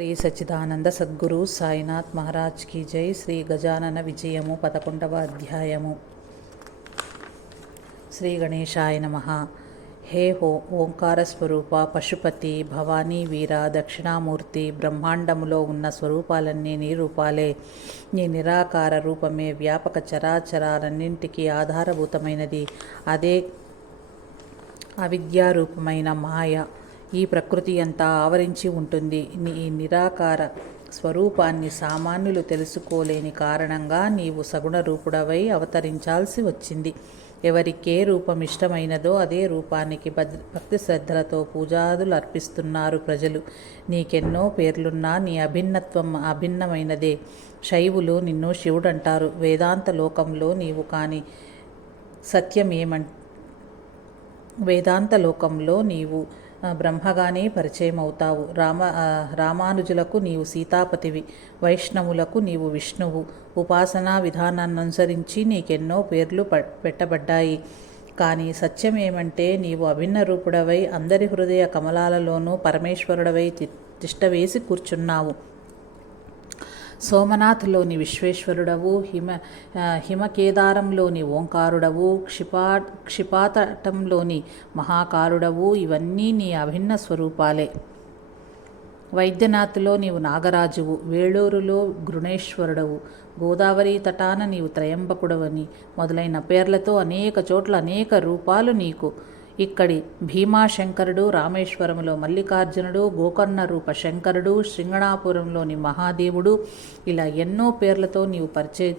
శ్రీ సచ్చిదానంద సద్గురు సాయినాథ్ మహారాజ్ కీ జై. శ్రీ గజానన విజయము పదకొండవ అధ్యాయము. శ్రీ గణేశాయ నమ. హే హో ఓంకార స్వరూప పశుపతి భవానీ వీర దక్షిణామూర్తి బ్రహ్మాండములో ఉన్న స్వరూపాలన్నీ నీ రూపాలే. నీ నిరాకార రూపమే వ్యాపక చరాచరాలన్నింటికీ ఆధారభూతమైనది. అదే అవిద్యారూపమైన మాయ ఈ ప్రకృతి అంతా ఆవరించి ఉంటుంది. నీ నిరాకార స్వరూపాన్ని సామాన్యులు తెలుసుకోలేని కారణంగా నీవు సగుణ రూపుడవై అవతరించాల్సి వచ్చింది. ఎవరికే రూపం ఇష్టమైనదో అదే రూపానికి భద్ర భక్తి శ్రద్ధలతో పూజాదులు అర్పిస్తున్నారు ప్రజలు. నీకెన్నో పేర్లున్నా నీ అభిన్నత్వం అభిన్నమైనదే. శైవులు నిన్ను శివుడు అంటారు వేదాంత లోకంలో నీవు కాని సత్యం ఏమంట వేదాంత లోకంలో నీవు బ్రహ్మగానే పరిచయం అవుతావు రామ రామానుజులకు నీవు సీతాపతివి వైష్ణవులకు నీవు విష్ణువు. ఉపాసనా విధానాన్ని అనుసరించి నీకెన్నో పేర్లు ప పెట్టబడ్డాయి. కానీ సత్యం ఏమంటే నీవు అభిన్న రూపుడవై అందరి హృదయ కమలాలలోనూ పరమేశ్వరుడవై తి- తిష్టవేసి కూర్చున్నావు. సోమనాథ్లోని విశ్వేశ్వరుడవు హిమ హిమకేదారంలోని ఓంకారుడవు క్షిపా క్షిపాతటంలోని మహాకారుడవు ఇవన్నీ నీ అభిన్న స్వరూపాలే. వైద్యనాథ్లో నీవు నాగరాజువు వేళూరులో గృణేశ్వరుడవు గోదావరి తటాన నీవు త్రయంబకుడవని మొదలైన పేర్లతో అనేక చోట్ల అనేక రూపాలు నీకు ఇక్కడి భీమాశంకరుడు రామేశ్వరంలో మల్లికార్జునుడు గోకర్ణ రూప శంకరుడు శృంగణాపురంలోని మహాదేవుడు ఇలా ఎన్నో పేర్లతో నీవు పరిచయ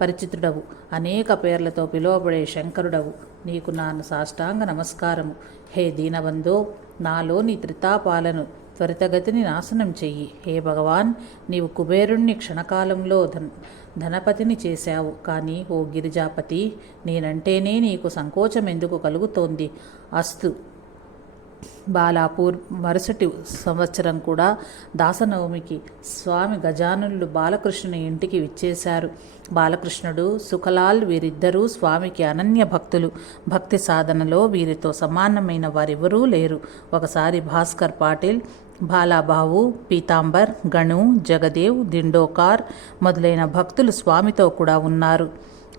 పరిచితుడవు. అనేక పేర్లతో పిలువబడే శంకరుడవు. నీకు నా సాష్టాంగ నమస్కారము. హే దీనబంధో నాలోని త్రితాపాలను త్వరితగతిని నాశనం చెయ్యి. హే భగవాన్ నీవు కుబేరుణ్ణి క్షణకాలంలో ధన్ ధనపతిని చేశావు. కానీ ఓ గిరిజాపతి నేనంటేనే నీకు సంకోచం ఎందుకు కలుగుతోంది? అస్తు. బాలాపూర్ మరుసటి సంవత్సరం కూడా దాసనవమికి స్వామి గజానులు బాలకృష్ణుని ఇంటికి విచ్చేశారు. బాలకృష్ణుడు సుఖలాల్ వీరిద్దరూ స్వామికి అనన్య భక్తులు. భక్తి సాధనలో వీరితో సమానమైన వారెవరూ లేరు. ఒకసారి భాస్కర్ పాటిల్ బాలాబావు పీతాంబర్ గణు జగదేవ్ దిండోకార్ మొదలైన భక్తులు స్వామితో కూడా ఉన్నారు.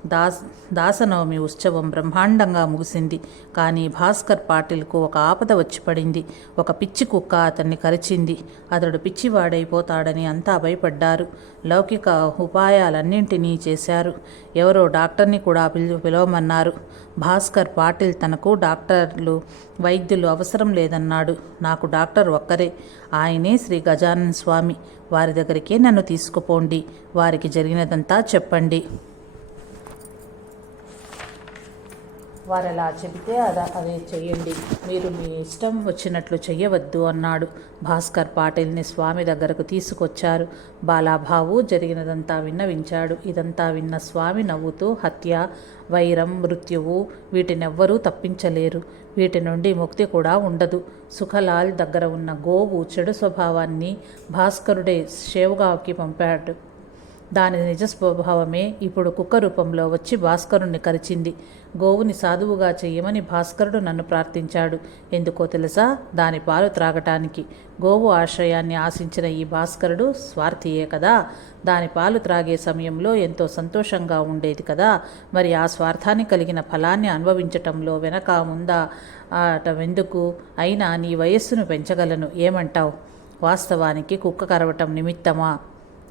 దాస్ దాసనవమి ఉత్సవం బ్రహ్మాండంగా ముగిసింది. కానీ భాస్కర్ పాటిల్కు ఒక ఆపద వచ్చి పడింది. ఒక పిచ్చి కుక్క అతన్ని కరిచింది. అతడు పిచ్చివాడైపోతాడని అంతా భయపడ్డారు. లౌకిక ఉపాయాలన్నింటినీ చేశారు. ఎవరో డాక్టర్ని కూడా పిలు పిలవమన్నారు. భాస్కర్ పాటిల్ తనకు డాక్టర్లు వైద్యులు అవసరం లేదన్నాడు. నాకు డాక్టర్ ఒక్కరే. ఆయనే శ్రీ గజానన్ స్వామి. వారి దగ్గరికే నన్ను తీసుకుపోండి. వారికి జరిగినదంతా చెప్పండి. వారు అలా చెబితే అలా అదే చెయ్యండి. మీరు మీ ఇష్టం వచ్చినట్లు చెయ్యవద్దు అన్నాడు. భాస్కర్ పాటిల్ని స్వామి దగ్గరకు తీసుకొచ్చారు. బాలాభావు జరిగినదంతా విన్నవించాడు. ఇదంతా విన్న స్వామి నవ్వుతూ హత్య వైరం మృత్యువు వీటినెవ్వరూ తప్పించలేరు. వీటి నుండి ముక్తి కూడా ఉండదు. సుఖలాల్ దగ్గర ఉన్న గోవు చెడు స్వభావాన్ని భాస్కరుడే షేవుగాకి పంపాడు. దాని నిజ స్వభావమే ఇప్పుడు కుక్క రూపంలో వచ్చి భాస్కరుణ్ణి కరిచింది. గోవుని సాధువుగా చెయ్యమని భాస్కరుడు నన్ను ప్రార్థించాడు. ఎందుకో తెలుసా? దాని పాలు త్రాగటానికి. గోవు ఆశ్రయాన్ని ఆశించిన ఈ భాస్కరుడు స్వార్థియే కదా? దాని పాలు త్రాగే సమయంలో ఎంతో సంతోషంగా ఉండేది కదా? మరి ఆ స్వార్థాన్ని కలిగిన ఫలాన్ని అనుభవించటంలో వెనక ముందా? అటవెందుకు అయినా నీ వయస్సును పెంచగలను. ఏమంటావు? వాస్తవానికి కుక్క కరవటం నిమిత్తమా?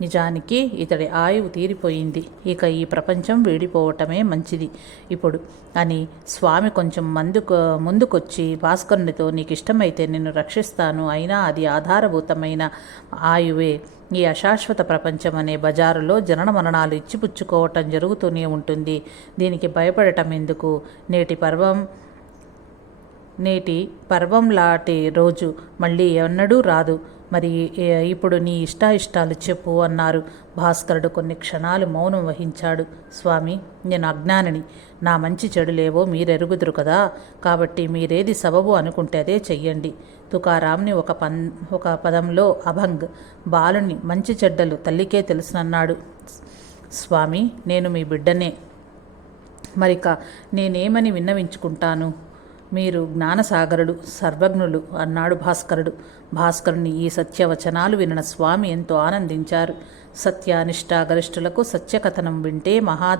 నిజానికి ఇతడి ఆయువు తీరిపోయింది. ఇక ఈ ప్రపంచం వీడిపోవటమే మంచిది. ఇప్పుడు అని స్వామి కొంచెం మందుకు ముందుకొచ్చి భాస్కరునితో నీకు ఇష్టమైతే నిన్ను రక్షిస్తాను. అయినా అది ఆధారభూతమైన ఆయువే. ఈ అశాశ్వత ప్రపంచం అనే బజారులో జనన మరణాలు ఇచ్చిపుచ్చుకోవటం జరుగుతూనే ఉంటుంది. దీనికి భయపడటం ఎందుకు? నేటి పర్వం నేటి పర్వం లాంటి రోజు మళ్ళీ ఎన్నడూ రాదు. మరి ఇప్పుడు నీ ఇష్టాయిష్టాలు చెప్పు అన్నారు. భాస్కరుడు కొన్ని క్షణాలు మౌనం వహించాడు. స్వామి నేను అజ్ఞానిని. నా మంచి చెడులేవో మీరెరుగుదురు కదా. కాబట్టి మీరేది సబబు అనుకుంటే అదే చెయ్యండి. తుకారాంని ఒక పన్ ఒక పదంలో అభంగ్ బాలుని మంచి చెడ్డలు తల్లికే తెలుసునన్నాడు స్వామి నేను మీ బిడ్డనే. మరిక నేనేమని విన్నవించుకుంటాను? మీరు జ్ఞానసాగరుడు సర్వజ్ఞులు అన్నాడు భాస్కరుడు. భాస్కరుని ఈ సత్యవచనాలు వినిన స్వామి ఎంతో ఆనందించారు. సత్యానిష్ట గరిష్ఠులకు సత్యకథనం వింటే మహా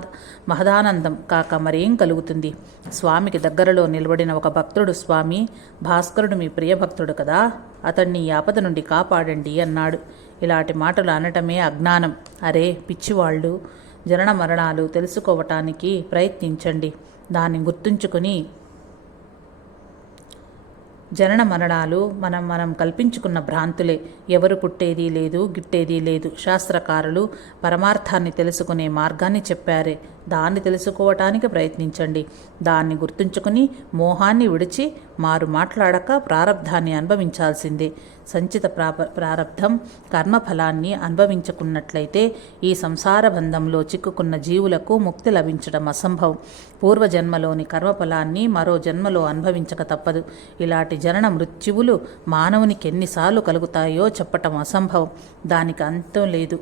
మహదానందం కాక మరేం కలుగుతుంది? స్వామికి దగ్గరలో నిలబడిన ఒక భక్తుడు స్వామి భాస్కరుడు మీ ప్రియభక్తుడు కదా? అతన్ని ఈ ఆపద నుండి కాపాడండి అన్నాడు. ఇలాంటి మాటలు అనటమే అజ్ఞానం. అరే పిచ్చివాళ్ళు జనన మరణాలు తెలుసుకోవటానికి ప్రయత్నించండి. దాన్ని గుర్తుంచుకుని జనన మరణాలు మనం మనం కల్పించుకున్న భ్రాంతులే. ఎవరు పుట్టేది లేదు గిట్టేది లేదు. శాస్త్రకారులు పరమార్థాన్ని తెలుసుకునే మార్గాన్ని చెప్పారే. దాన్ని తెలుసుకోవటానికి ప్రయత్నించండి. దాన్ని గుర్తుంచుకుని మోహాన్ని విడిచి మారు మాట్లాడక ప్రారంధాన్ని అనుభవించాల్సిందే. సంచిత ప్రాప ప్రారంధం కర్మఫలాన్ని అనుభవించుకున్నట్లయితే ఈ సంసార బంధంలో చిక్కుకున్న జీవులకు ముక్తి లభించడం అసంభవం. పూర్వజన్మలోని కర్మఫలాన్ని మరో జన్మలో అనుభవించక తప్పదు. ఇలాంటి జనన మృత్యువులు మానవునికి ఎన్నిసార్లు కలుగుతాయో చెప్పటం అసంభవం. దానికి అంతం లేదు.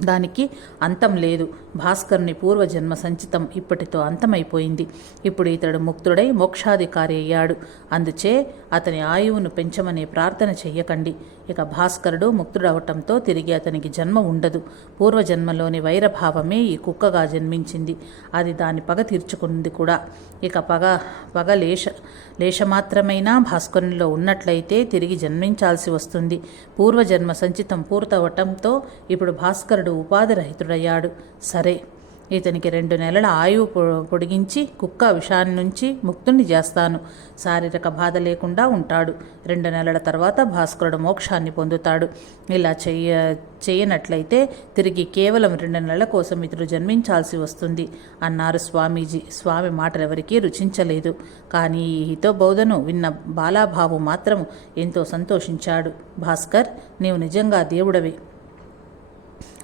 దానికి అంతం లేదు. భాస్కరుని పూర్వజన్మ సంచితం ఇప్పటితో అంతమైపోయింది. ఇప్పుడు ఇతడు ముక్తుడై మోక్షాధికారి అయ్యాడు. అందుచే అతని ఆయువును పెంచమనే ప్రార్థన చెయ్యకండి. ఇక భాస్కరుడు ముక్తుడవటంతో తిరిగి అతనికి జన్మ ఉండదు. పూర్వజన్మలోని వైరభావమే ఈ కుక్కగా జన్మించింది. అది దాని పగ తీర్చుకుంది కూడా. ఇక పగ పగ లేష లేషమాత్రమైనా భాస్కరునిలో ఉన్నట్లయితే తిరిగి జన్మించాల్సి వస్తుంది. పూర్వజన్మ సంచితం పూర్తవటంతో ఇప్పుడు భాస్కరుడు ఉపాధి రహితుడయ్యాడు. సరే. ఇతనికి రెండు నెలల ఆయువు పొ- పొడిగించి కుక్క విషాన్ని నుంచి ముక్తుణ్ణి చేస్తాను. శారీరక బాధ లేకుండా ఉంటాడు. రెండు నెలల తర్వాత భాస్కరుడు మోక్షాన్ని పొందుతాడు. ఇలా చెయ్య చేయనట్లయితే తిరిగి కేవలం రెండు నెలల కోసం ఇతడు జన్మించాల్సి వస్తుంది అన్నారు స్వామీజీ. స్వామి మాటలెవరికీ రుచించలేదు. కానీ ఈ హితోబోధను విన్న బాలాభావు మాత్రం ఎంతో సంతోషించాడు. భాస్కర్ నీవు నిజంగా దేవుడవే.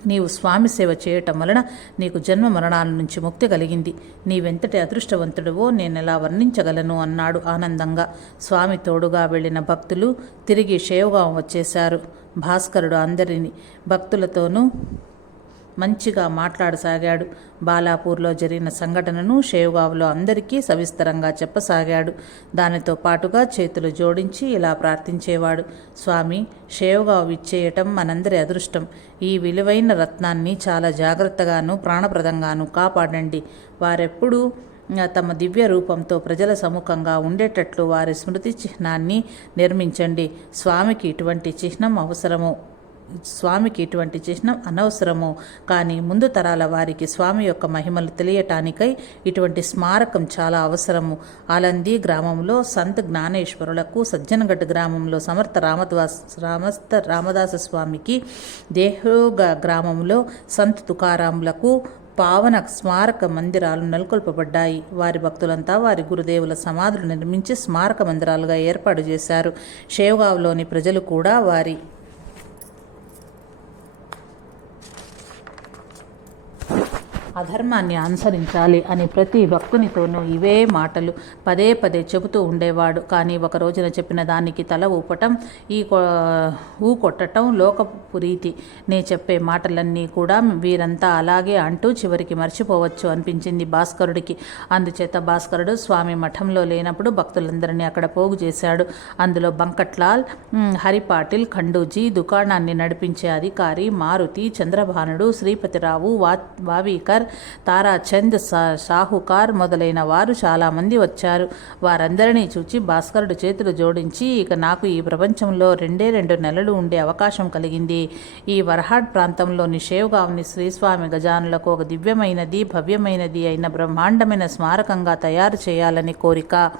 నీవు స్వామి సేవ చేయటం వలన నీకు జన్మ మరణాల నుంచి ముక్తి కలిగింది. నీవెంతటి అదృష్టవంతుడివో నేను ఎలా వర్ణించగలను? అన్నాడు ఆనందంగా. స్వామి తోడుగా వెళ్ళిన భక్తులు తిరిగి షేవగాం వచ్చేశారు. భాస్కరుడు అందరిని భక్తులతోనూ మంచిగా మాట్లాడసాగాడు. బాలాపూర్లో జరిగిన సంఘటనను షేవ్గావ్లో అందరికీ సవిస్తరంగా చెప్పసాగాడు. దానితో పాటుగా చేతులు జోడించి ఇలా ప్రార్థించేవాడు. స్వామి షేవ్గావ్ ఇచ్చేయటం మనందరి అదృష్టం. ఈ విలువైన రత్నాన్ని చాలా జాగ్రత్తగాను ప్రాణప్రదంగాను కాపాడండి. వారెప్పుడూ తమ దివ్య రూపంతో ప్రజల సముఖంగా ఉండేటట్లు వారి స్మృతి చిహ్నాన్ని నిర్మించండి. స్వామికి ఇటువంటి చిహ్నం అవసరము. స్వామికి ఇటువంటి చిహ్నం అనవసరము కానీ ముందు తరాల వారికి స్వామి యొక్క మహిమలు తెలియటానికై ఇటువంటి స్మారకం చాలా అవసరము. ఆలంది గ్రామంలో సంత్ జ్ఞానేశ్వరులకు సజ్జనగఢ్ గ్రామంలో సమర్థ రామదాస్ రామస్థ రామదాస స్వామికి దేహోగ గ్రామంలో సంత్ తుకారాములకు పావన స్మారక మందిరాలు నెలకొల్పబడ్డాయి. వారి భక్తులంతా వారి గురుదేవుల సమాధులు నిర్మించి స్మారక మందిరాలుగా ఏర్పాటు చేశారు. షేవ్గావ్లోని ప్రజలు కూడా వారి అధర్మాన్ని అనుసరించాలి అని ప్రతి భక్తునితోనూ ఇవే మాటలు పదే పదే చెబుతూ ఉండేవాడు. కానీ ఒక రోజున చెప్పిన దానికి తల ఊపటం ఈ ఊ కొట్టటం లోకపురీతి నే చెప్పే మాటలన్నీ కూడా వీరంతా అలాగే అంటూ చివరికి మర్చిపోవచ్చు అనిపించింది భాస్కరుడికి. అందుచేత భాస్కరుడు స్వామి మఠంలో లేనప్పుడు భక్తులందరినీ అక్కడ పోగు చేశాడు. అందులో బంకట్లాల్ హరిపాటిల్ ఖండూజీ దుకాణాన్ని నడిపించే అధికారి మారుతి చంద్రభానుడు శ్రీపతిరావు వా వావీకర్ తారాచంద్ సా- షాహుకార్ మొదలైన వారు చాలామంది వచ్చారు. వారందరినీ చూచి భాస్కరుడు చేతులు జోడించి ఇక నాకు ఈ ప్రపంచంలో రెండే రెండు నెలలు ఉండే అవకాశం కలిగింది. ఈ వరహాడ్ ప్రాంతంలోని షేవ్గావ్ని శ్రీస్వామి గజానులకు ఒక దివ్యమైనది భవ్యమైనది అయిన బ్రహ్మాండమైన స్మారకంగా తయారు చేయాలని కోరిక.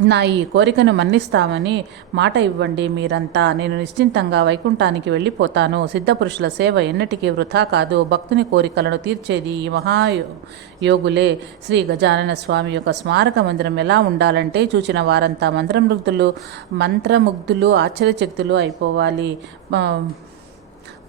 నా ఈ కోరికను మన్నిస్తామని మాట ఇవ్వండి మీరంతా. నేను నిశ్చింతంగా వైకుంఠానికి వెళ్ళిపోతాను. సిద్ధపురుషుల సేవ ఎన్నటికీ వృథా కాదు. భక్తుని కోరికలను తీర్చేది ఈ మహా యోగులే శ్రీ గజానన స్వామి యొక్క స్మారక మందిరం ఎలా ఉండాలంటే చూచిన వారంతా మంత్రముగ్ధులు మంత్రముగ్ధులు ఆశ్చర్యచక్తులు అయిపోవాలి.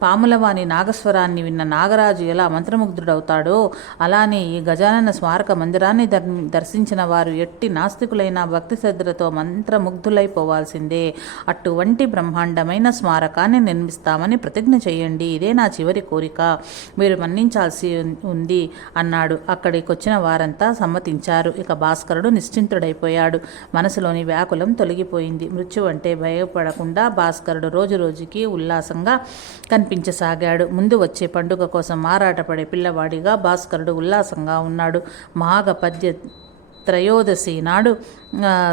పాములవాని నాగస్వరాన్ని విన్న నాగరాజు ఎలా మంత్రముగ్ధుడవుతాడో అలానే ఈ గజానన స్మారక మందిరాన్ని దర్ దర్శించిన వారు ఎట్టి నాస్తికులైన భక్తి శ్రద్ధలతో మంత్రముగ్ధులైపోవాల్సిందే. అటువంటి బ్రహ్మాండమైన స్మారకాన్ని నిర్మిస్తామని ప్రతిజ్ఞ చేయండి. ఇదే నా చివరి కోరిక. మీరు మన్నించాల్సి ఉంది అన్నాడు. అక్కడికి వచ్చిన వారంతా సమ్మతించారు. ఇక భాస్కరుడు నిశ్చింతుడైపోయాడు. మనసులోని వ్యాకులం తొలగిపోయింది. మృత్యు అంటే భయపడకుండా భాస్కరుడు రోజు రోజుకి ఉల్లాసంగా కనిపించసాగాడు. ముందు వచ్చే పండుగ కోసం మారాటపడే పిల్లవాడిగా భాస్కరుడు ఉల్లాసంగా ఉన్నాడు. మాఘ త్రయోదశి నాడు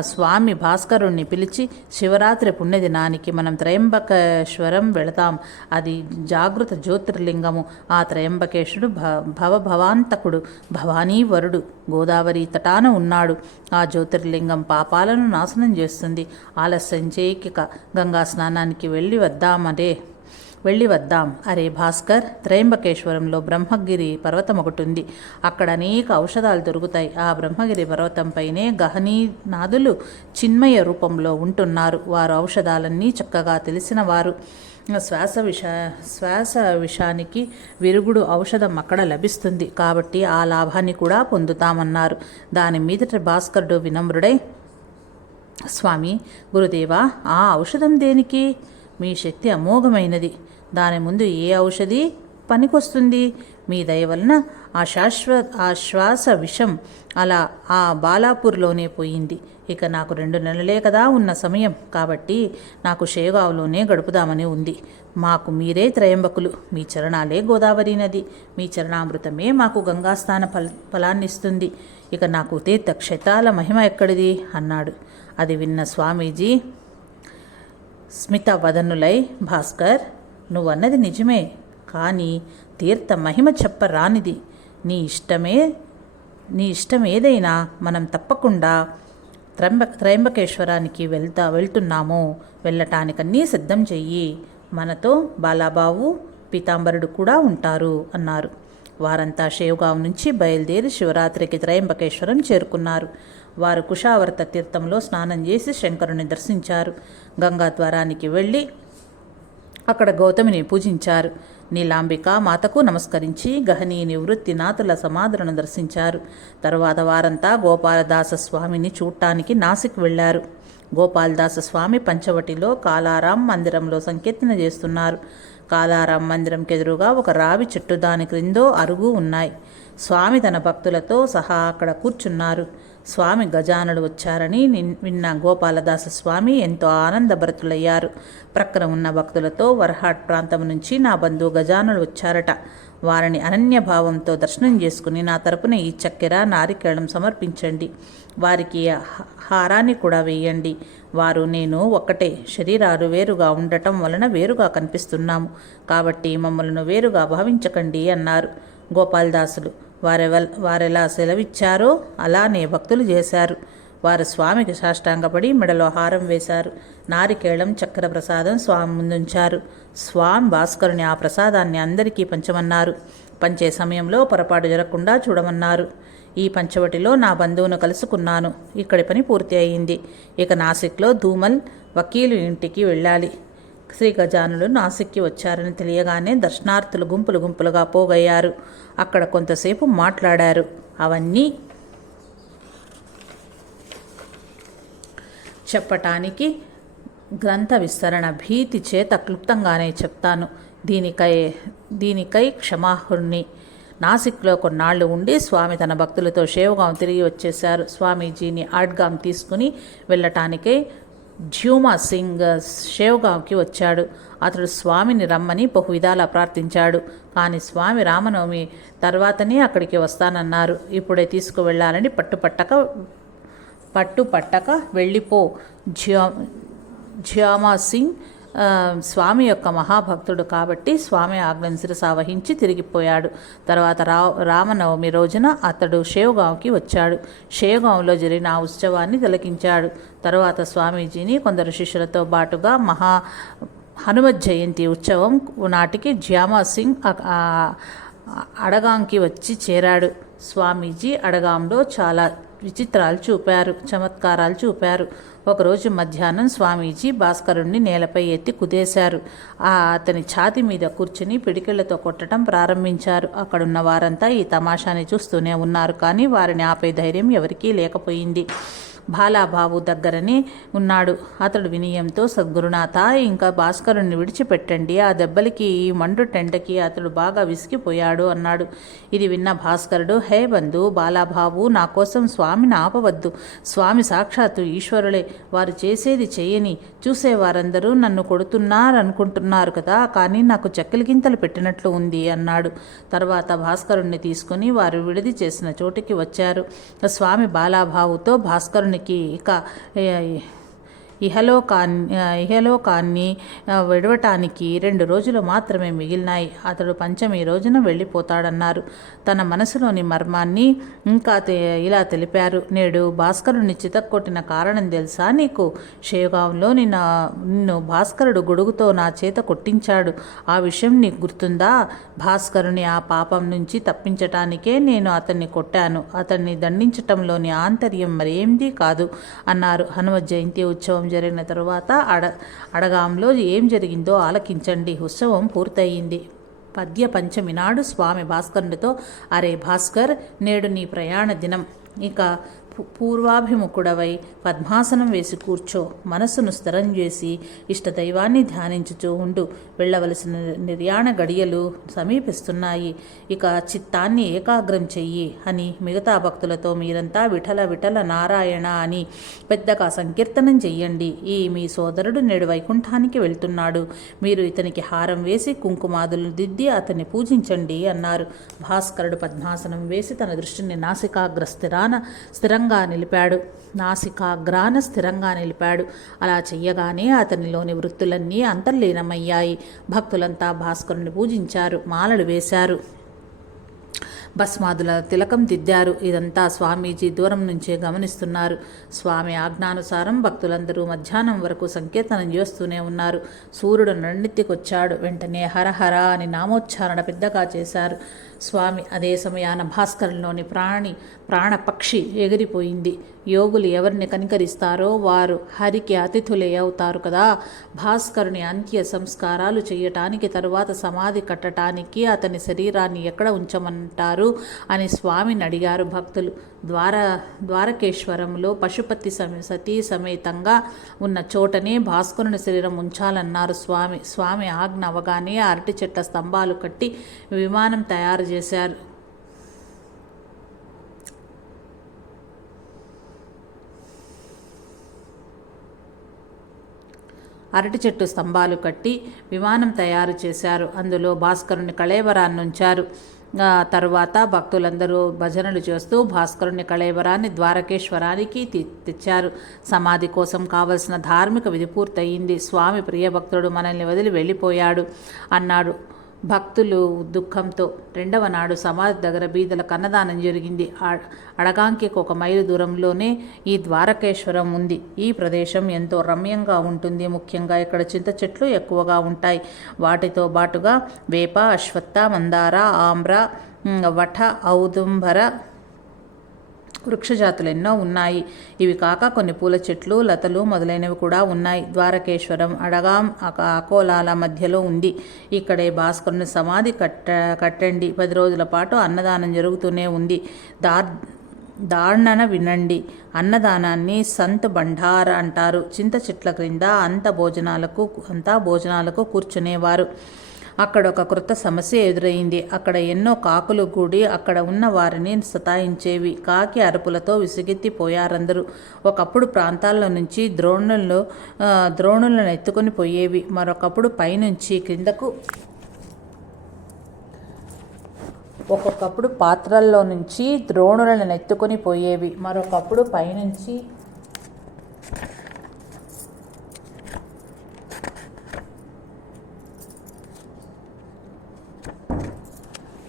స్వామి భాస్కరుణ్ణి పిలిచి శివరాత్రి పుణ్యదినానికి మనం త్రయంబకేశ్వరం వెళతాం. అది జాగృత జ్యోతిర్లింగము. ఆ త్రయంబకేశుడు భ భవభవాంతకుడు భవానీవరుడు గోదావరి తటాన ఉన్నాడు. ఆ జ్యోతిర్లింగం పాపాలను నాశనం చేస్తుంది. ఆలస్యం చేయకిక గంగా స్నానానికి వెళ్ళి వద్దామరే వెళ్ళి వద్దాం. అరే భాస్కర్ త్రయంబకేశ్వరంలో బ్రహ్మగిరి పర్వతం ఒకటి ఉంది అక్కడ అనేక ఔషధాలు దొరుకుతాయి. ఆ బ్రహ్మగిరి పర్వతంపైనే గహనీనాథులు చిన్మయ రూపంలో ఉంటున్నారు. వారు ఔషధాలన్నీ చక్కగా తెలిసిన వారు. శ్వాస విష శ్వాస విషానికి విరుగుడు ఔషధం అక్కడ లభిస్తుంది. కాబట్టి ఆ లాభాన్ని కూడా పొందుతామన్నారు. దాని మీదట భాస్కరుడు వినమ్రుడై స్వామి గురుదేవా ఆ ఔషధం దేనికి? మీ శక్తి అమోఘమైనది. దాని ముందు ఏ ఔషధి పనికొస్తుంది? మీ దయ వలన ఆ శాశ్వ ఆ శ్వాస విషం అలా ఆ బాలాపూర్లోనే పోయింది. ఇక నాకు రెండు నెలలే కదా ఉన్న సమయం. కాబట్టి నాకు షేగావ్లోనే గడుపుదామని ఉంది. మాకు మీరే త్రయంబకులు. మీ చరణాలే గోదావరి నది. మీ చరణామృతమే మాకు గంగాస్థాన ఫల ఫలాన్నిస్తుంది. ఇక నాకు తీర్థ క్షేత్రాల మహిమ ఎక్కడిది? అన్నాడు. అది విన్న స్వామీజీ స్మిత వదనులై భాస్కర్ నువ్వన్నది నిజమే కానీ తీర్థ మహిమ చెప్పరానిది. నీ ఇష్టమే నీ ఇష్టం ఏదైనా మనం తప్పకుండా త్రంబ త్రయంబకేశ్వరానికి వెళ్తా వెళ్తున్నాము. వెళ్ళటానికన్నీ సిద్ధం చెయ్యి. మనతో బాలాబావు పీతాంబరుడు కూడా ఉంటారు అన్నారు. వారంతా షేవ్గావ్ నుంచి బయలుదేరి శివరాత్రికి త్రయంబకేశ్వరం చేరుకున్నారు. వారు కుషావర్త తీర్థంలో స్నానం చేసి శంకరుని దర్శించారు. గంగా ద్వారానికి వెళ్ళి అక్కడ గౌతమిని పూజించారు. నీలాంబిక మాతకు నమస్కరించి గహనీ నివృత్తి నాథుల సమాధులను దర్శించారు. తరువాత వారంతా గోపాలదాస స్వామిని చూడటానికి నాసిక్ వెళ్ళారు గోపాలదాస స్వామి పంచవటిలో కాలారాం మందిరంలో సంకీర్తన చేస్తున్నారు. కాలారాం మందిరంకి ఎదురుగా ఒక రావి చెట్టు దాని క్రిందో అరుగు ఉన్నాయి. స్వామి తన భక్తులతో సహా అక్కడ కూర్చున్నారు. స్వామి గజానుడు వచ్చారని నిన్- విన్న గోపాలదాస స్వామి ఎంతో ఆనందభరతులయ్యారు. ప్రక్కన ఉన్న భక్తులతో వర్హాట్ ప్రాంతం నుంచి నా బంధువు గజానుడు వచ్చారట. వారిని అనన్య భావంతో దర్శనం చేసుకుని నా తరపున ఈ చక్కెర నారికేళం సమర్పించండి. వారికి హారాన్ని కూడా వేయండి. వారు నేను ఒక్కటే. శరీరాలు వేరుగా ఉండటం వలన వేరుగా కనిపిస్తున్నాము. కాబట్టి మమ్మల్ని వేరుగా భావించకండి అన్నారు గోపాలదాసులు. వారెవల్ వారెలా సెలవిచ్చారో అలానే భక్తులు చేశారు. వారు స్వామికి సాష్టాంగపడి మెడలో హారం వేశారు. నారికేళం చక్ర ప్రసాదం స్వామి ముందుంచారు. స్వామి భాస్కరుని ఆ ప్రసాదాన్ని అందరికీ పంచమన్నారు. పంచే సమయంలో పొరపాటు జరగకుండా చూడమన్నారు. ఈ పంచవటిలో నా బంధువును కలుసుకున్నాను. ఇక్కడి పని పూర్తి అయింది. ఇక నాసిక్లో ధూమల్ వకీలు ఇంటికి వెళ్ళాలి. శ్రీ గజానులు నాసిక్కి వచ్చారని తెలియగానే దర్శనార్థులు గుంపులు గుంపులుగా పోగయ్యారు. అక్కడ కొంతసేపు మాట్లాడారు. అవన్నీ చెప్పటానికి గ్రంథ విస్తరణ భీతి చేత క్లుప్తంగానే చెప్తాను. దీనికై దీనికై క్షమాహుణ్ణి. నాసిక్లో కొన్నాళ్ళు ఉండి స్వామి తన భక్తులతో షేవగాం తిరిగి వచ్చేశారు. స్వామీజీని ఆడ్గాం తీసుకుని వెళ్ళటానికై జ్యూమా సింగ్ షేవ్గావ్కి వచ్చాడు. అతడు స్వామిని రమ్మని బహు విధాలా ప్రార్థించాడు. కానీ స్వామి రామనవమి తర్వాతనే అక్కడికి వస్తానన్నారు. ఇప్పుడే తీసుకువెళ్ళాలని పట్టుపట్టక పట్టు పట్టక వెళ్ళిపో. జ్యా జ్యామా సింగ్ స్వామి యొక్క మహాభక్తుడు కాబట్టి స్వామి ఆజ్ఞను శిరసావహించి తిరిగిపోయాడు. తర్వాత రా రామనవమి రోజున అతడు షేవ్గాంకి వచ్చాడు. షేవ్గాంలో జరిగిన ఆ ఉత్సవాన్ని తిలకించాడు. తర్వాత స్వామీజీని కొందరు శిష్యులతో బాటుగా మహా హనుమత్ జయంతి ఉత్సవం నాటికి జ్యామా సింగ్ అడగాంకి వచ్చి చేరాడు. స్వామీజీ అడగాంలో చాలా విచిత్రాలు చూపారు చమత్కారాలు చూపారు. ఒకరోజు మధ్యాహ్నం స్వామీజీ భాస్కరుణ్ణి నేలపై ఎత్తి కుదేశారు. ఆ అతని ఛాతి మీద కూర్చుని పిడికిళ్ళతో కొట్టడం ప్రారంభించారు. అక్కడున్న వారంతా ఈ తమాషాని చూస్తూనే ఉన్నారు కానీ వారిని ఆపే ధైర్యం ఎవరికీ లేకపోయింది. బాలాబాబు దగ్గరనే ఉన్నాడు. అతడు వినయంతో సద్గురునాథ ఇంకా భాస్కరుణ్ణి విడిచిపెట్టండి. ఆ దెబ్బలకి ఈ మండు టెంటకి అతడు బాగా విసిగిపోయాడు అన్నాడు. ఇది విన్న భాస్కరుడు హే బంధు బాలాబాబు నా కోసం స్వామిని ఆపవద్దు. స్వామి సాక్షాత్తు ఈశ్వరులే. వారు చేసేది చేయని చూసేవారందరూ నన్ను కొడుతున్నారనుకుంటున్నారు కదా కానీ నాకు చెక్కలిగింతలు పెట్టినట్లు ఉంది అన్నాడు. తర్వాత భాస్కరుణ్ణి తీసుకుని వారు విడిది చేసిన చోటికి వచ్చారు. స్వామి బాలాబావుతో మనకి ఇక ఇహలోకాన్ని ఇహలోకాన్ని విడవటానికి రెండు రోజులు మాత్రమే మిగిలినాయి. అతడు పంచమి రోజున వెళ్ళిపోతాడన్నారు. తన మనసులోని మర్మాన్ని ఇంకా ఇలా తెలిపారు. నేడు భాస్కరుని చితక్కొట్టిన కారణం తెలుసా నీకు? షేగాంలో నిన్న నిన్ను భాస్కరుడు గొడుగుతో నా చేత కొట్టించాడు. ఆ విషయం నీకు గుర్తుందా? భాస్కరుని ఆ పాపం నుంచి తప్పించటానికే నేను అతన్ని కొట్టాను. అతన్ని దండించటంలోని ఆంతర్యం మరేంది కాదు అన్నారు. హనుమ జయంతి ఉత్సవం జరిగిన తరువాత అడ అడగాంలో ఏం జరిగిందో ఆలకించండి. ఉత్సవం పూర్తయింది. పద్య పంచమి నాడు స్వామి భాస్కరునితో అరే భాస్కర్ నేడు నీ ప్రయాణ దినం. ఇక పూర్వాభిముఖుడవై పద్మాసనం వేసి కూర్చో మనస్సును స్థిరం చేసి ఇష్టదైవాన్ని ధ్యానించుచూ ఉండు. వెళ్ళవలసిన నిర్యాణ గడియలు సమీపిస్తున్నాయి. ఇక చిత్తాన్ని ఏకాగ్రం చెయ్యి అని మిగతా భక్తులతో మీరంతా విఠల విఠల నారాయణ అని పెద్దగా సంకీర్తనం చెయ్యండి. ఈ మీ సోదరుడు నేడు వైకుంఠానికి వెళ్తున్నాడు. మీరు ఇతనికి హారం వేసి కుంకుమాదులను దిద్ది అతన్ని పూజించండి అన్నారు. భాస్కరుడు పద్మాసనం వేసి తన దృష్టిని నాసికాగ్ర స్థిరాన స్థిరంగా నిలిపాడు. నాసికాగ్రాన స్థిరంగా నిలిపాడు. అలా చెయ్యగానే అతనిలోని వృత్తులన్నీ అంతర్లీనమయ్యాయి. భక్తులంతా భాస్కరుని పూజించారు. మాలలు వేశారు. భస్మాదుల తిలకం దిద్దారు ఇదంతా స్వామీజీ దూరం నుంచే గమనిస్తున్నారు. స్వామి ఆజ్ఞానుసారం భక్తులందరూ మధ్యాహ్నం వరకు సంకీర్తనం చేస్తూనే ఉన్నారు. సూర్యుడు నన్నెత్తికొచ్చాడు. వెంటనే హరహర అని నామోచ్చారణ పెద్దగా చేశారు. స్వామి అదే సమయాన భాస్కరంలోని ప్రాణి ప్రాణపక్షి ఎగిరిపోయింది. యోగులు ఎవరిని కనికరిస్తారో వారు హరికి అతిథులే అవుతారు కదా. భాస్కరుని అంత్య సంస్కారాలు చేయటానికి తరువాత సమాధి కట్టడానికి అతని శరీరాన్ని ఎక్కడ ఉంచమంటారు అని స్వామిని అడిగారు భక్తులు. ద్వార ద్వారకేశ్వరంలో పశుపతి సతీ సమేతంగా ఉన్న చోటనే భాస్కరుని శరీరం ఉంచాలన్నారు స్వామి. స్వామి ఆజ్ఞ అవగానే అరటి చెట్ల స్తంభాలు కట్టి విమానం తయారు చేశారు. అరటి చెట్టు స్తంభాలు కట్టి విమానం తయారు చేశారు. అందులో భాస్కరుని కళేబరాన్ని ఉంచారు. తరువాత భక్తులందరూ భజనలు చేస్తూ భాస్కరుని కళేవరాన్ని ద్వారకేశ్వరానికి తి- తెచ్చారు. సమాధి కోసం కావలసిన ధార్మిక విధి పూర్తయింది. స్వామి ప్రియభక్తుడు మనల్ని వదిలి వెళ్ళిపోయాడు అన్నాడు. భక్తులు దుఃఖంతో రెండవ నాడు సమాధి దగ్గర బీదల కన్నదానం జరిగింది. అడగాంకికి ఒక మైలు దూరంలోనే ఈ ద్వారకేశ్వరం ఉంది. ఈ ప్రదేశం ఎంతో రమ్యంగా ఉంటుంది. ముఖ్యంగా ఇక్కడ చింత చెట్లు ఎక్కువగా ఉంటాయి. వాటితో బాటుగా వేప అశ్వత్థ మందార ఆమ్ర వఠ ఔదుంబర వృక్షజాతులు ఎన్నో ఉన్నాయి. ఇవి కాక కొన్ని పూల చెట్లు లతలు మొదలైనవి కూడా ఉన్నాయి. ద్వారకేశ్వరం అడగాం అక- అకోలాల మధ్యలో ఉంది. ఇక్కడే భాస్కరుని సమాధి కట్ట కట్టండి. పది రోజుల పాటు అన్నదానం జరుగుతూనే ఉంది. దార్ దార్ణన వినండి. అన్నదానాన్ని సంత్ బండార అంటారు. చింత చెట్ల క్రింద అంత భోజనాలకు అంతా భోజనాలకు కూర్చునేవారు. అక్కడ ఒక క్రొత్త సమస్య ఎదురైంది. అక్కడ ఎన్నో కాకులు కూడి అక్కడ ఉన్న వారిని సతాయించేవి. కాకి అరుపులతో విసిగెత్తిపోయారందరూ. ఒకప్పుడు ప్రాంతాల్లో నుంచి ద్రోణుల్లో ద్రోణులను ఎత్తుకొని పోయేవి. మరొకప్పుడు పైనుంచి క్రిందకు ఒక్కొక్కప్పుడు పాత్రల్లో నుంచి ద్రోణులను ఎత్తుకొని పోయేవి. మరొకప్పుడు పైనుంచి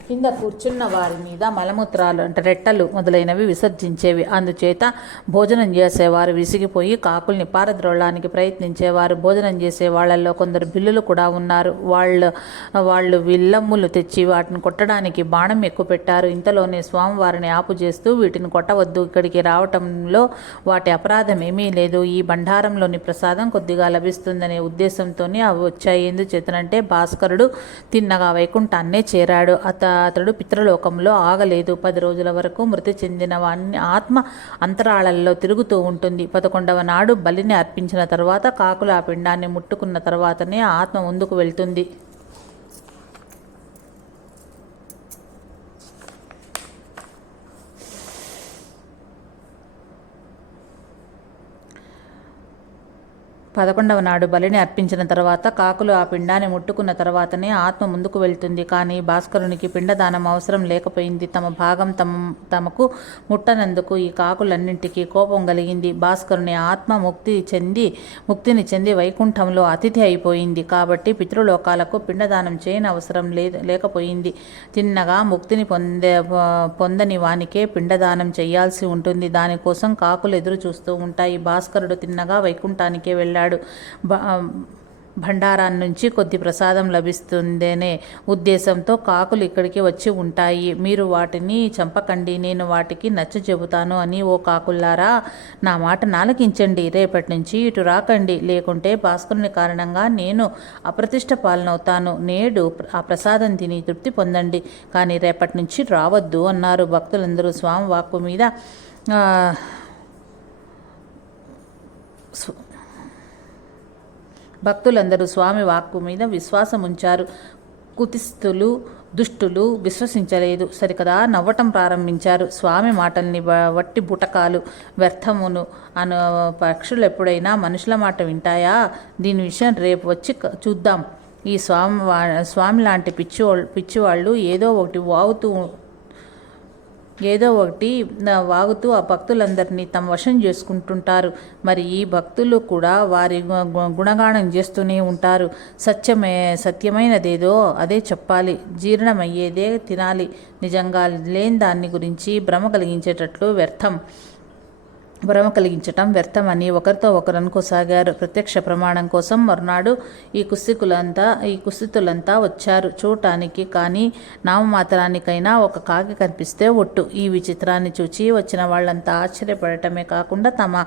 కింద కూర్చున్న వారి మీద మలమూత్రాలు అంటే రెట్టలు మొదలైనవి విసర్జించేవి. అందుచేత భోజనం చేసేవారు విసిగిపోయి కాకుల్ని పారద్రోళానికి ప్రయత్నించేవారు. భోజనం చేసే వాళ్ళల్లో కొందరు బిల్లులు కూడా ఉన్నారు. వాళ్ళు వాళ్ళు విల్లమ్ములు తెచ్చి వాటిని కొట్టడానికి బాణం ఎక్కువ పెట్టారు. ఇంతలోనే స్వామివారిని ఆపు చేస్తూ వీటిని కొట్టవద్దు ఇక్కడికి రావటంలో వాటి అపరాధం ఏమీ లేదు. ఈ బండారంలోని ప్రసాదం కొద్దిగా లభిస్తుందనే ఉద్దేశంతోనే అవి వచ్చాయి. ఎందుచేతనంటే భాస్కరుడు తిన్నగా వైకుంఠాన్నే చేరాడు. అత అతడు పితృలోకంలో ఆగలేదు. పది రోజుల వరకు మృతి చెందిన వాణ్ణి ఆత్మ అంతరాళల్లో తిరుగుతూ ఉంటుంది. పదకొండవ నాడు బలిని అర్పించిన తర్వాత కాకులు ఆ పిండాన్ని ముట్టుకున్న తర్వాతనే ఆత్మ ముందుకు వెళ్తుంది. పదకొండవ నాడు బలిని అర్పించిన తర్వాత కాకులు ఆ పిండాన్ని ముట్టుకున్న తర్వాతనే ఆత్మ ముందుకు వెళ్తుంది. కానీ భాస్కరునికి పిండదానం అవసరం లేకపోయింది. తమ భాగం తమ తమకు ముట్టనందుకు ఈ కాకులన్నింటికీ కోపం కలిగింది. భాస్కరుని ఆత్మ ముక్తి చెంది ముక్తిని చెంది వైకుంఠంలో అతిథి అయిపోయింది. కాబట్టి పితృలోకాలకు పిండదానం చేయని అవసరం లే లేకపోయింది. తిన్నగా ముక్తిని పొందే పొందని వానికే పిండదానం చేయాల్సి ఉంటుంది. దానికోసం కాకులు ఎదురు చూస్తూ ఉంటాయి. భాస్కరుడు తిన్నగా వైకుంఠానికే వెళ్ళాడు. చేశాడు భండారాన్ని నుంచి కొద్ది ప్రసాదం లభిస్తుందనే ఉద్దేశంతో కాకులు ఇక్కడికి వచ్చి ఉంటాయి. మీరు వాటిని చంపకండి నేను వాటికి నచ్చ చెబుతాను అని ఓ కాకుల్లారా నా మాట నాలకించండి రేపటి నుంచి ఇటు రాకండి. లేకుంటే భాస్కరుని కారణంగా నేను అప్రతిష్ట పాలనవుతాను. నేడు ఆ ప్రసాదం తిని తృప్తి పొందండి. కానీ రేపటి నుంచి రావద్దు అన్నారు భక్తులందరూ స్వామి వాక్కు మీద. భక్తులందరూ స్వామి వాక్కు మీద విశ్వాసం ఉంచారు కుతిస్తులు దుష్టులు విశ్వసించలేదు. సరికదా నవ్వటం ప్రారంభించారు. స్వామి మాటల్ని వట్టి బుటకాలు వ్యర్థమును అను పక్షులు ఎప్పుడైనా మనుషుల మాట వింటాయా? దీని విషయం రేపు వచ్చి చూద్దాం. ఈ స్వామి వా- స్వామి లాంటి పిచ్చి పిచ్చివాళ్ళు ఏదో ఒకటి వాగుతూ ఏదో ఒకటి వాగుతూ ఆ భక్తులందరినీ తమ వశం చేసుకుంటుంటారు. మరి ఈ భక్తులు కూడా వారి గు- గు- గుణగానం చేస్తూనే ఉంటారు. సత్యమే సత్యమైనదేదో అదే చెప్పాలి. జీర్ణమయ్యేదే తినాలి. నిజంగా లేని దాన్ని గురించి భ్రమ కలిగించేటట్లు వ్యర్థం. భ్రమ కలిగించటం వ్యర్థమని ఒకరితో ఒకరు అనుకోసాగారు. ప్రత్యక్ష ప్రమాణం కోసం మరునాడు ఈ కుస్తికులంతా ఈ కుస్తితులంతా వచ్చారు. చూడటానికి కానీ నామమాత్రానికైనా ఒక కాకి కనిపిస్తే ఒట్టు. ఈ విచిత్రాన్ని చూచి వచ్చిన వాళ్ళంతా ఆశ్చర్యపడటమే కాకుండా తమ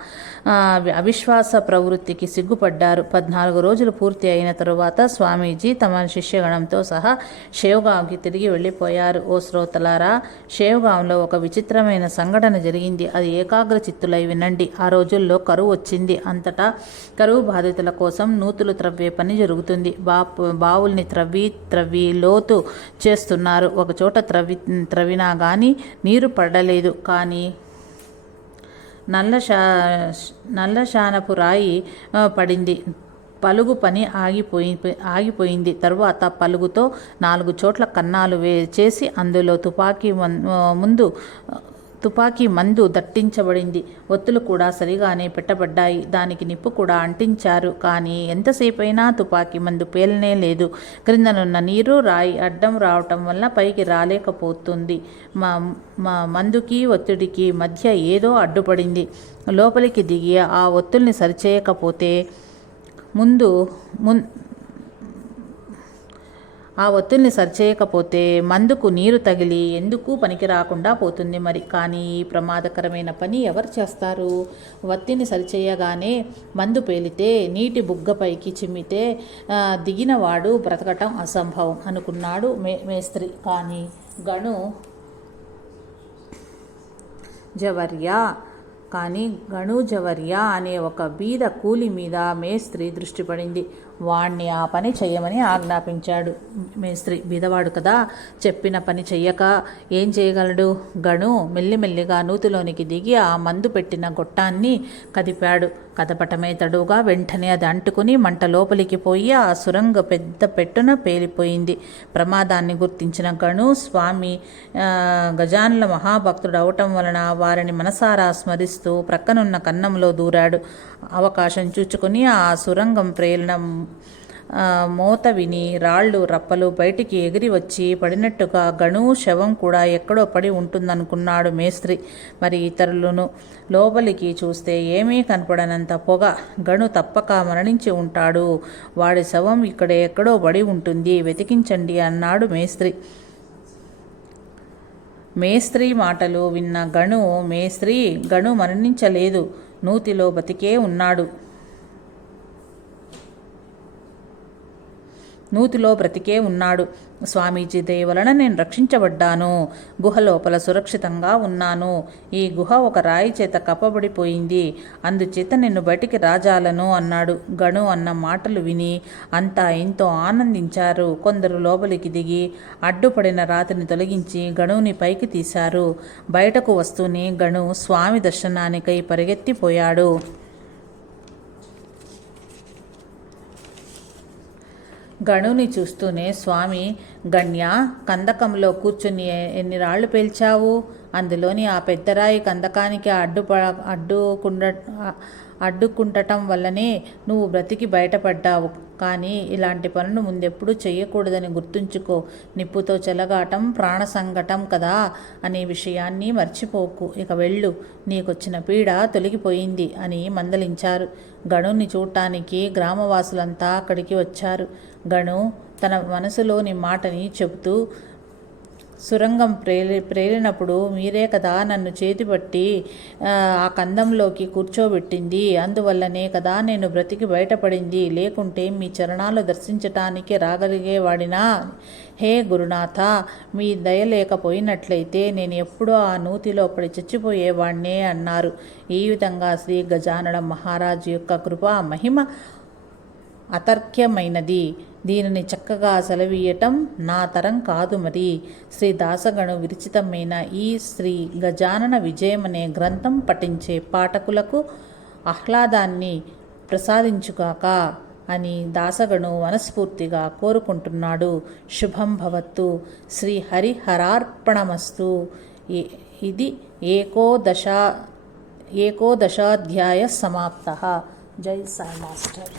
అవిశ్వాస ప్రవృత్తికి సిగ్గుపడ్డారు. పద్నాలుగు రోజులు పూర్తి అయిన తరువాత స్వామీజీ తమ శిష్యగణంతో సహా షేవ్గాంకి తిరిగి వెళ్ళిపోయారు. ఓ శ్రోతలారా షేవ్గాంలో ఒక విచిత్రమైన సంఘటన జరిగింది. అది ఏకాగ్ర చిత్తులై వినండి. ఆ రోజుల్లో కరువు వచ్చింది. అంతటా కరువు బాధితుల కోసం నూతులు త్రవ్వే పని జరుగుతుంది. బా బావుల్ని త్రవ్వి త్రవ్వి లోతు చేస్తున్నారు. ఒకచోట త్రవ్వి త్రవ్వినా కానీ నీరు పడలేదు. కానీ నల్ల శా నల్ల శానపు రాయి పడింది. పలుగు పని ఆగిపోయి ఆగిపోయింది. తరువాత పలుగుతో నాలుగు చోట్ల కన్నాలు వే చేసి అందులో తుపాకీ ముందు తుపాకీ మందు దట్టించబడింది. ఒత్తులు కూడా సరిగానే పెట్టబడ్డాయి. దానికి నిప్పు కూడా అంటించారు. కానీ ఎంతసేపైనా తుపాకీ మందు పేలనే లేదు. క్రిందనున్న నీరు రాయి అడ్డం రావటం వల్ల పైకి రాలేకపోతుంది. మా మా మందుకి ఒత్తిడికి మధ్య ఏదో అడ్డుపడింది. లోపలికి దిగి ఆ ఒత్తుల్ని సరిచేయకపోతే ముందు మున్ ఆ ఒత్తిడిని సరిచేయకపోతే మందుకు నీరు తగిలి ఎందుకు పనికి రాకుండా పోతుంది మరి? కానీ ఈ ప్రమాదకరమైన పని ఎవరు చేస్తారు? ఒత్తిని సరిచేయగానే మందు పేలితే నీటి బుగ్గపైకి చిమ్మితే దిగినవాడు బ్రతకటం అసంభవం అనుకున్నాడు మే మేస్త్రి. కానీ గను జవర్య కానీ గణుజవర్య అనే ఒక బీద కూలి మీద మేస్త్రి దృష్టి పడింది. వాణ్ణి ఆ పని చేయమని ఆజ్ఞాపించాడు. మేస్త్రి బీదవాడు కదా చెప్పిన పని చెయ్యక ఏం చేయగలడు? గణు మెల్లిమెల్లిగా నూతిలోనికి దిగి ఆ మందు పెట్టిన గొట్టాన్ని కదిపాడు. కదపటమే తడువుగా వెంటనే అది అంటుకుని మంట లోపలికి పోయి ఆ సురంగ పెద్ద పెట్టున పేలిపోయింది. ప్రమాదాన్ని గుర్తించిన గణు స్వామి గజానుల మహాభక్తుడు అవటం వలన వారిని మనసారా స్మరిస్తూ ప్రక్కనున్న కన్నంలో దూరాడు. అవకాశం చూచుకుని ఆ సురంగం ప్రేలన మోత విని రాళ్ళు రప్పలు బయటికి ఎగిరి వచ్చి పడినట్టుగా గణు శవం కూడా ఎక్కడో పడి ఉంటుందనుకున్నాడు మేస్త్రి. మరి ఇతరులను లోపలికి చూస్తే ఏమీ కనపడనంత పొగ. గణు తప్పక మరణించి ఉంటాడు. వాడి శవం ఇక్కడ ఎక్కడో పడి ఉంటుంది. వెతికించండి అన్నాడు మేస్త్రి. మేస్త్రి మాటలు విన్న గణు మేస్త్రి గణు మరణించలేదు. నూతిలో బతికే ఉన్నాడు. నూతిలో బ్రతికే ఉన్నాడు. స్వామీజీ దయవలన నేను రక్షించబడ్డాను. గుహ లోపల సురక్షితంగా ఉన్నాను. ఈ గుహ ఒక రాయి చేత కప్పబడిపోయింది. అందుచేత నిన్ను బయటికి రాజాలను అన్నాడు. గణు అన్న మాటలు విని అంతా ఎంతో ఆనందించారు. కొందరు లోపలికి దిగి అడ్డుపడిన రాతిని తొలగించి గణువుని పైకి తీశారు. బయటకు వస్తూనే గణు స్వామి దర్శనానికై పరిగెత్తిపోయాడు. గణుని చూస్తూనే స్వామి గణ్య కందకంలో కూర్చుని ఎన్ని రాళ్ళు పేల్చావు? అందులోని ఆ పెద్దరాయి కందకానికి అడ్డుప అడ్డుకుండ అడ్డుకుంటటం వల్లనే నువ్వు బ్రతికి బయటపడ్డావు. కానీ ఇలాంటి పనులు ముందెప్పుడు చేయకూడదని గుర్తుంచుకో. నిప్పుతో చెలగాటం ప్రాణ సంఘటం కదా అనే విషయాన్ని మర్చిపోకు. ఇక వెళ్ళు. నీకొచ్చిన పీడ తొలగిపోయింది అని మందలించారు. గణుని చూడటానికి గ్రామవాసులంతా అక్కడికి వచ్చారు. గణు తన మనసులోని మాటని చెబుతూ సురంగం ప్రేరే ప్రేరినప్పుడు మీరే కదా నన్ను చేతిపట్టి ఆ, ఆ కందంలోకి కూర్చోబెట్టింది. అందువల్లనే కదా నేను బ్రతికి బయటపడింది. లేకుంటే మీ చరణాలు దర్శించటానికి రాగలిగేవాడినా? హే గురునాథ మీ దయ లేకపోయినట్లయితే నేను ఎప్పుడూ ఆ నూతిలో పడి చచ్చిపోయేవాణ్ణే అన్నారు. ఈ విధంగా శ్రీ గజానన మహారాజు యొక్క కృపా మహిమ అతర్క్యమైనది. దీనిని చక్కగా సెలవీయటం నా తరం కాదు మరి. శ్రీ దాసగణు విరచితమైన ఈ శ్రీ గజానన విజయమనే గ్రంథం పఠించే పాఠకులకు ఆహ్లాదాన్ని ప్రసాదించుగాక అని దాసగణు మనస్ఫూర్తిగా కోరుకుంటున్నాడు. శుభం భవత్తు. శ్రీ హరిహరార్పణమస్తు ఇది ఏకోదశ ఏకోదశాధ్యాయ సమాప్త. జై సాయి మాస్టర్.